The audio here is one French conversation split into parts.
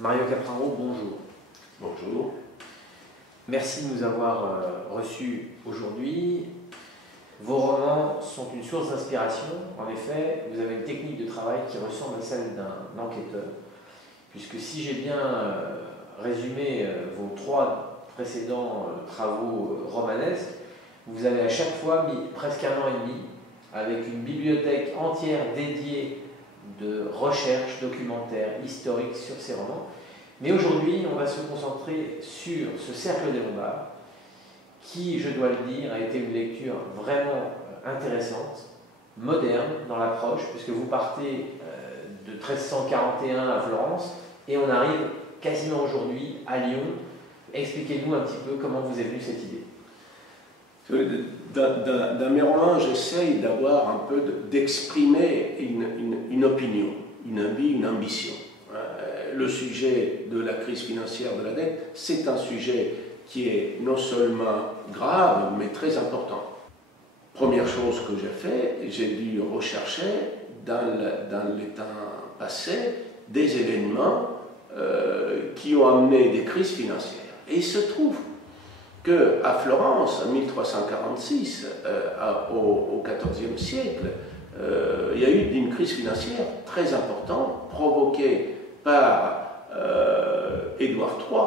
Mario Capraro, bonjour. Bonjour. Merci de nous avoir reçus aujourd'hui. Vos romans sont une source d'inspiration. En effet, vous avez une technique de travail qui ressemble à celle d'un enquêteur. Puisque si j'ai bien résumé vos 3 précédents travaux romanesques, vous avez à chaque fois mis presque 1 an et demi avec une bibliothèque entière dédiée de recherches documentaires, historiques sur ces romans. Mais aujourd'hui, on va se concentrer sur ce Cercle des Lombards, qui, je dois le dire, a été une lecture vraiment intéressante, moderne dans l'approche, puisque vous partez de 1341 à Florence, et on arrive quasiment aujourd'hui à Lyon. Expliquez-nous un petit peu comment vous est venue cette idée. Dans mes romans, j'essaye d'avoir un peu d'exprimer une opinion, une envie, une ambition. Le sujet de la crise financière de la dette, c'est un sujet qui est non seulement grave, mais très important. Première chose que j'ai fait, j'ai dû rechercher dans les temps passés des événements qui ont amené des crises financières. Et il se trouve qu'à Florence, en 1346, au XIVe siècle, il y a eu une crise financière très importante provoquée par Édouard III,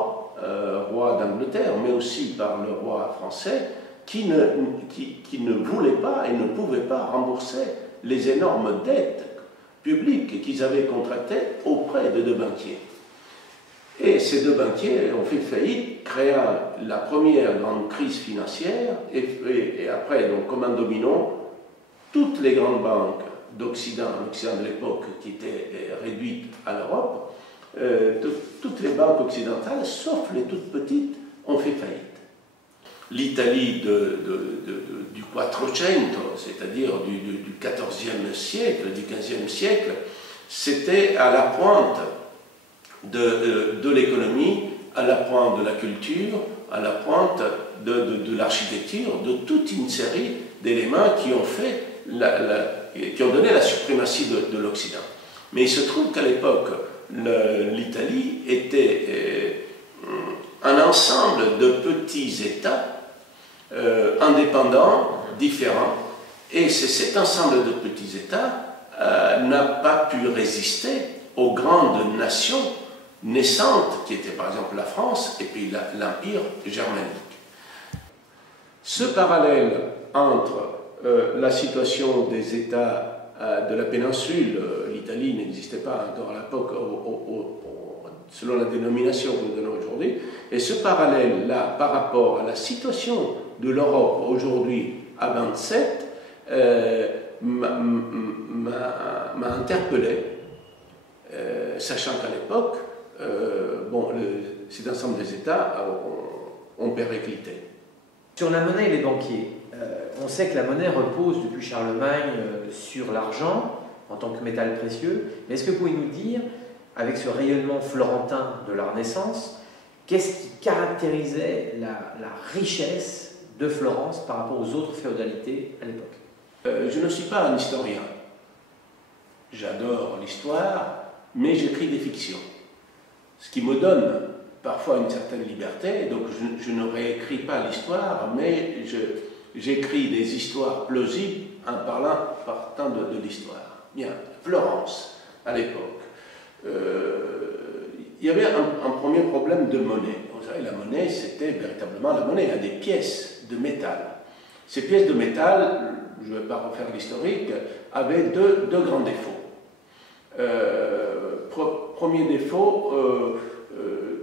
roi d'Angleterre, mais aussi par le roi français, qui ne voulait pas et ne pouvait pas rembourser les énormes dettes publiques qu'ils avaient contractées auprès de 2 banquiers. Et ces 2 banquiers ont fait faillite, créant la première grande crise financière, et après, donc, comme un domino, toutes les grandes banques d'Occident, l'Occident de l'époque qui était réduite à l'Europe, toutes les banques occidentales, sauf les toutes petites, ont fait faillite. L'Italie du Quattrocento, c'est-à-dire du XIVe siècle, du XVe siècle, c'était à la pointe de l'économie, à la pointe de la culture, à la pointe de l'architecture, de toute une série d'éléments qui ont donné la suprématie de l'Occident. Mais il se trouve qu'à l'époque, l'Italie était un ensemble de petits États indépendants, différents, et c'est cet ensemble de petits États n'a pas pu résister aux grandes nations naissantes, qui étaient par exemple la France et puis l'Empire germanique. Ce parallèle entre la situation des États de la péninsule, l'Italie n'existait pas encore à l'époque selon la dénomination que nous donnons aujourd'hui, et ce parallèle-là par rapport à la situation de l'Europe aujourd'hui à 27 m'a interpellé, sachant qu'à l'époque, cet ensemble des États ont périclité. Sur la monnaie et les banquiers, on sait que la monnaie repose depuis Charlemagne sur l'argent en tant que métal précieux, mais est-ce que vous pouvez nous dire, avec ce rayonnement florentin de la Renaissance, qu'est-ce qui caractérisait la richesse de Florence par rapport aux autres féodalités à l'époque? Je ne suis pas un historien. J'adore l'histoire, mais j'écris des fictions. Ce qui me donne parfois une certaine liberté, donc je ne réécris pas l'histoire, mais j'écris des histoires plausibles en partant de l'histoire. Bien, Florence, à l'époque, il y avait un premier problème de monnaie. Vous savez, la monnaie, c'était véritablement la monnaie, il y a des pièces de métal. Ces pièces de métal, je ne vais pas refaire l'historique, avaient deux grands défauts. Premier défaut,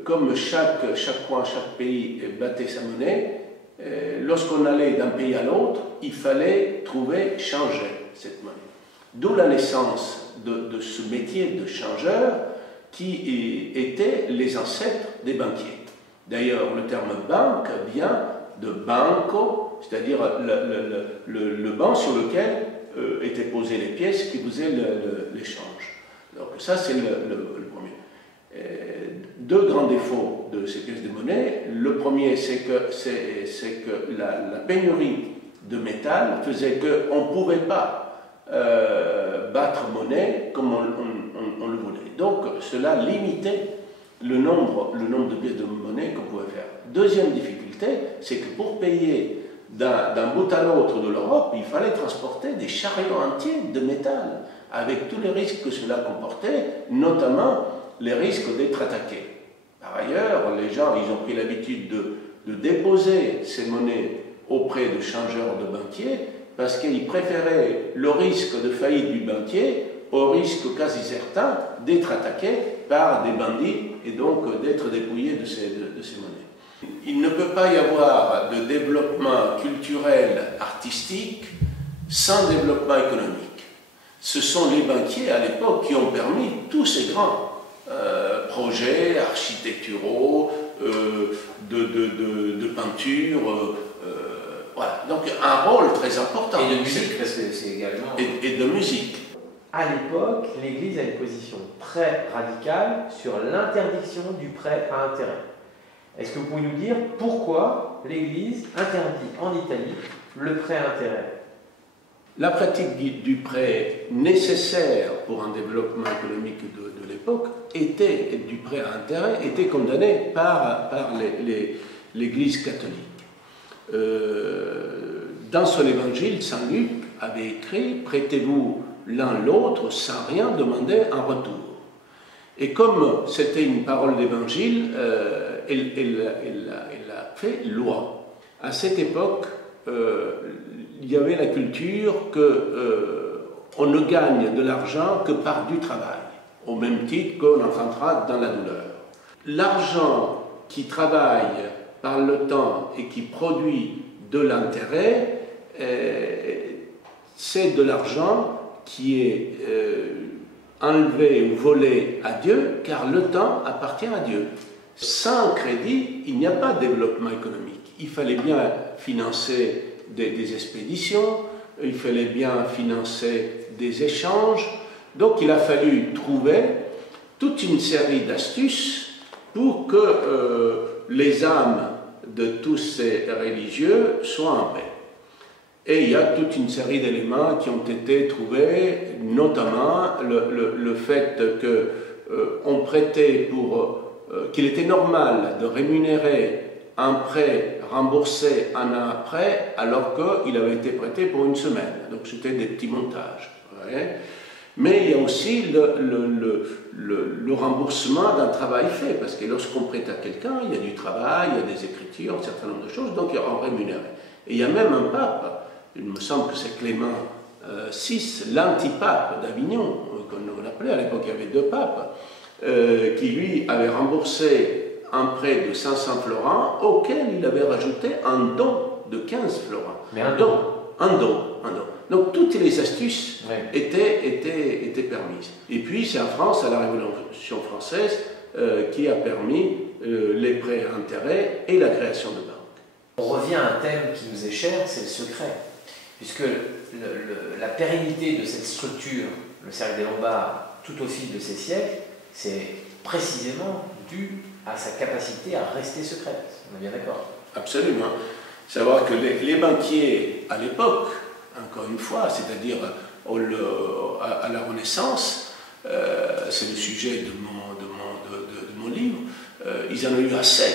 comme chaque coin, chaque pays battait sa monnaie, lorsqu'on allait d'un pays à l'autre, il fallait changer cette monnaie. D'où la naissance de ce métier de changeur qui étaient les ancêtres des banquiers. D'ailleurs, le terme banque vient de banco, c'est-à-dire le banc sur lequel étaient posées les pièces qui faisaient l'échange. Donc ça, c'est le premier. 2 grands défauts de ces pièces de monnaie. Le premier, c'est que la pénurie de métal faisait qu'on ne pouvait pas battre monnaie comme on le voulait. Donc cela limitait le nombre de pièces de monnaie qu'on pouvait faire. Deuxième difficulté, c'est que pour payer d'un bout à l'autre de l'Europe, il fallait transporter des chariots entiers de métal, avec tous les risques que cela comportait, notamment les risques d'être attaqués. Par ailleurs, les gens, ils ont pris l'habitude de déposer ces monnaies auprès de changeurs de banquiers, parce qu'ils préféraient le risque de faillite du banquier au risque quasi certain d'être attaqué par des bandits et donc d'être dépouillé de ces monnaies. Il ne peut pas y avoir de développement culturel, artistique, sans développement économique. Ce sont les banquiers à l'époque qui ont permis tous ces grands projets architecturaux, de peinture, voilà. Donc un rôle très important. Et de musique, parce que c'est également... Et de musique. À l'époque, l'Église a une position très radicale sur l'interdiction du prêt à intérêt. Est-ce que vous pouvez nous dire pourquoi l'Église interdit en Italie le prêt à intérêt? La pratique du prêt nécessaire pour un développement économique de l'époque du prêt à intérêt était condamnée par l'Église catholique. Dans son évangile, Saint Luc avait écrit « Prêtez-vous l'un l'autre sans rien demander en retour ». Et comme c'était une parole d'évangile, elle a fait loi. À cette époque, il y avait la culture qu'on ne gagne de l'argent que par du travail, au même titre qu'on enfantera dans la douleur. L'argent qui travaille par le temps et qui produit de l'intérêt, c'est de l'argent qui est enlevé ou volé à Dieu, car le temps appartient à Dieu. Sans crédit, il n'y a pas de développement économique. Il fallait bien financer des expéditions, il fallait bien financer des échanges, donc il a fallu trouver toute une série d'astuces pour que les âmes de tous ces religieux soient en paix. Et il y a toute une série d'éléments qui ont été trouvés, notamment le fait qu'on prêtait qu'il était normal de rémunérer un prêt remboursé un an après, alors qu'il avait été prêté pour une semaine. Donc c'était des petits montages. Ouais. Mais il y a aussi le remboursement d'un travail fait, parce que lorsqu'on prête à quelqu'un, il y a du travail, il y a des écritures, un certain nombre de choses, donc on rémunère. Et il y a même un pape, il me semble que c'est Clément VI, l'antipape d'Avignon, qu'on appelait, à l'époque il y avait deux papes, qui lui avait remboursé un prêt de 500 florins, auquel il avait rajouté un don de 15 florins. Mais un don. Donc toutes les astuces étaient permises. Et puis c'est en France, à la Révolution française, qui a permis les prêts à intérêt et la création de banques. On revient à un thème qui nous est cher, c'est le secret. Puisque la pérennité de cette structure, le Cercle des Lombards, tout au fil de ces siècles, c'est précisément dû à sa capacité à rester secrète. On est bien d'accord? Absolument. Savoir que les banquiers, à l'époque, encore une fois, c'est-à-dire à la Renaissance, c'est le sujet de mon livre, ils en ont eu assez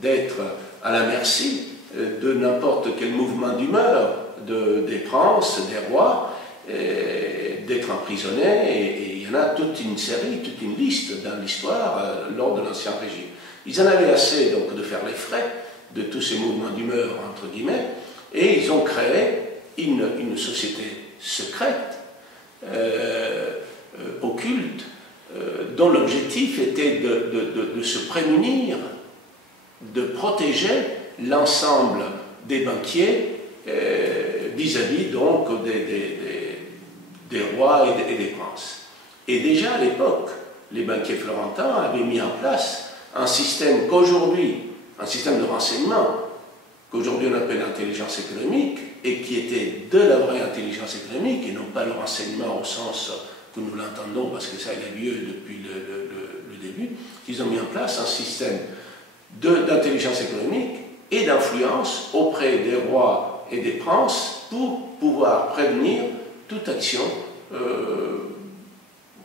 d'être à la merci de n'importe quel mouvement d'humeur des princes, des rois, d'être emprisonnés, et il y en a toute une série, toute une liste dans l'histoire lors de l'Ancien Régime. Ils en avaient assez donc de faire les frais de tous ces mouvements d'humeur, entre guillemets, et ils ont créé une société secrète, occulte, dont l'objectif était de se prémunir, de protéger l'ensemble des banquiers vis-à-vis donc des rois et des princes. Et déjà à l'époque, les banquiers florentins avaient mis en place un système un système de renseignement, qu'aujourd'hui on appelle l'intelligence économique, et qui était de la vraie intelligence économique, et non pas le renseignement au sens que nous l'entendons, parce que ça a lieu depuis le début. Ils ont mis en place un système d'intelligence économique et d'influence auprès des rois et des princes pour pouvoir prévenir toute action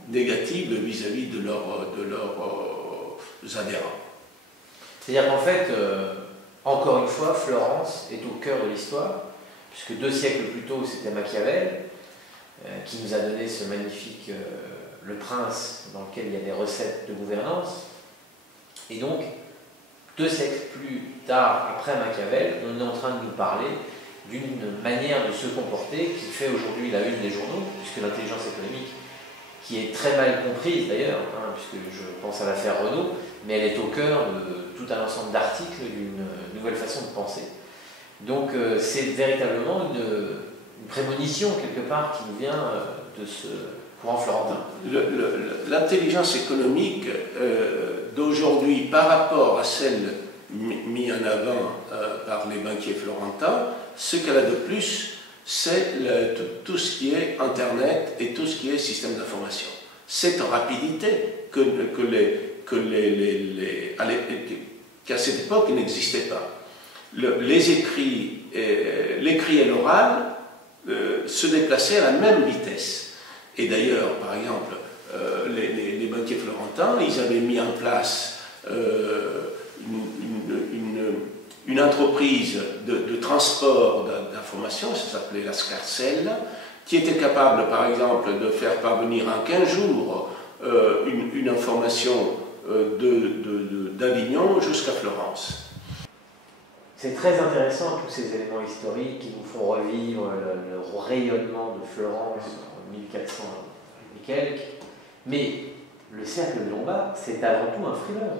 négative vis-à-vis de leur adhérents. C'est-à-dire qu'en fait, encore une fois, Florence est au cœur de l'histoire, puisque 2 siècles plus tôt, c'était Machiavel, qui nous a donné ce magnifique Le Prince, dans lequel il y a des recettes de gouvernance. Et donc, 2 siècles plus tard, après Machiavel, on est en train de nous parler d'une manière de se comporter qui fait aujourd'hui la une des journaux, puisque l'intelligence économique, qui est très mal comprise d'ailleurs, puisque je pense à l'affaire Renault, mais elle est au cœur de tout un ensemble d'articles d'une nouvelle façon de penser. Donc c'est véritablement une prémonition quelque part qui nous vient de ce courant florentin. L'intelligence économique d'aujourd'hui par rapport à celle mise en avant par les banquiers florentins, ce qu'elle a de plus, c'est tout ce qui est Internet et tout ce qui est système d'information. Cette rapidité qu'à cette époque n'existait pas. L'écrit et l'oral se déplaçaient à la même vitesse. Et d'ailleurs, par exemple, les banquiers florentins, ils avaient mis en place une entreprise de transport d'informations, ça s'appelait la Scarcelle, qui était capable, par exemple, de faire parvenir en 15 jours une information d'Avignon jusqu'à Florence. C'est très intéressant tous ces éléments historiques qui nous font revivre le rayonnement de Florence en 1400 et quelques. Mais le cercle de Lombard, c'est avant tout un thriller.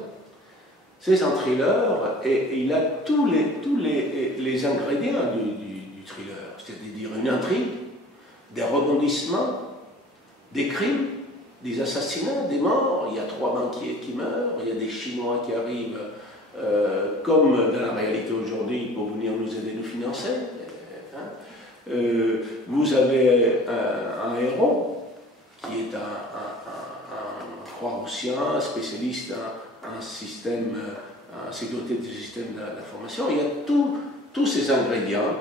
C'est un thriller et il a tous les ingrédients du thriller, c'est-à-dire une intrigue, des rebondissements, des crimes, des assassinats, des morts. Il y a 3 banquiers qui meurent, il y a des Chinois qui arrivent, comme dans la réalité aujourd'hui, pour venir nous aider, nous financer. Vous avez un héros qui est un Croix-Roussien, spécialiste en sécurité du système d'information. Il y a tous ces ingrédients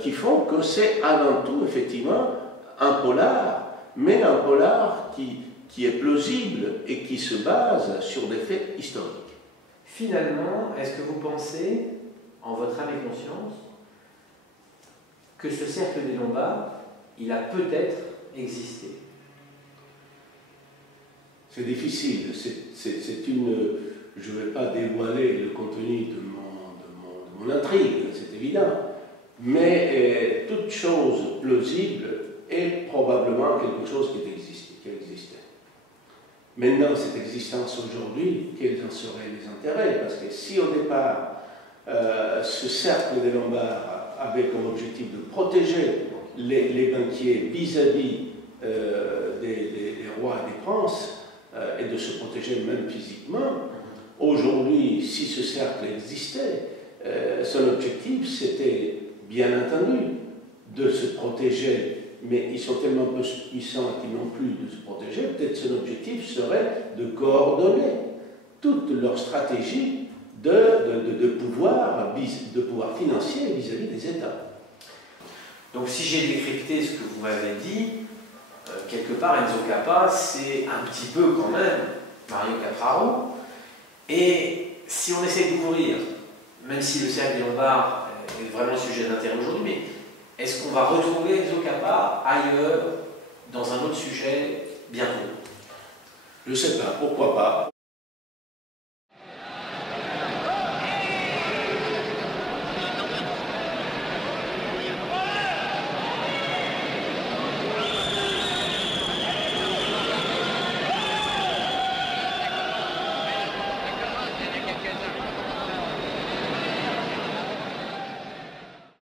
qui font que c'est avant tout, effectivement, un polar, mais un polar qui est plausible et qui se base sur des faits historiques. Finalement, est-ce que vous pensez, en votre âme et conscience, que ce cercle des Lombards, il a peut-être existé? C'est difficile. Je ne vais pas dévoiler le contenu de mon intrigue, c'est évident. Mais toute chose plausible est probablement quelque chose qui existait. Maintenant, cette existence aujourd'hui, quels en seraient les intérêts? Parce que si au départ, ce cercle des Lombards avait comme objectif de protéger les banquiers vis-à-vis des rois et des princes, et de se protéger même physiquement, aujourd'hui, si ce cercle existait, son objectif, c'était bien entendu de se protéger, mais ils sont tellement peu puissants qu'ils n'ont plus de se protéger, peut-être son objectif serait de coordonner toute leur stratégie de pouvoir financier vis-à-vis des États. Donc si j'ai décrypté ce que vous m'avez dit, quelque part Enzo Cappa, c'est un petit peu quand même Mario Capraro. Et si on essaie d'ouvrir, même si le cercle des Lombards est vraiment sujet d'intérêt aujourd'hui, mais est-ce qu'on va retrouver Enzo Cappa ailleurs, dans un autre sujet, bientôt? Je ne sais pas, pourquoi pas.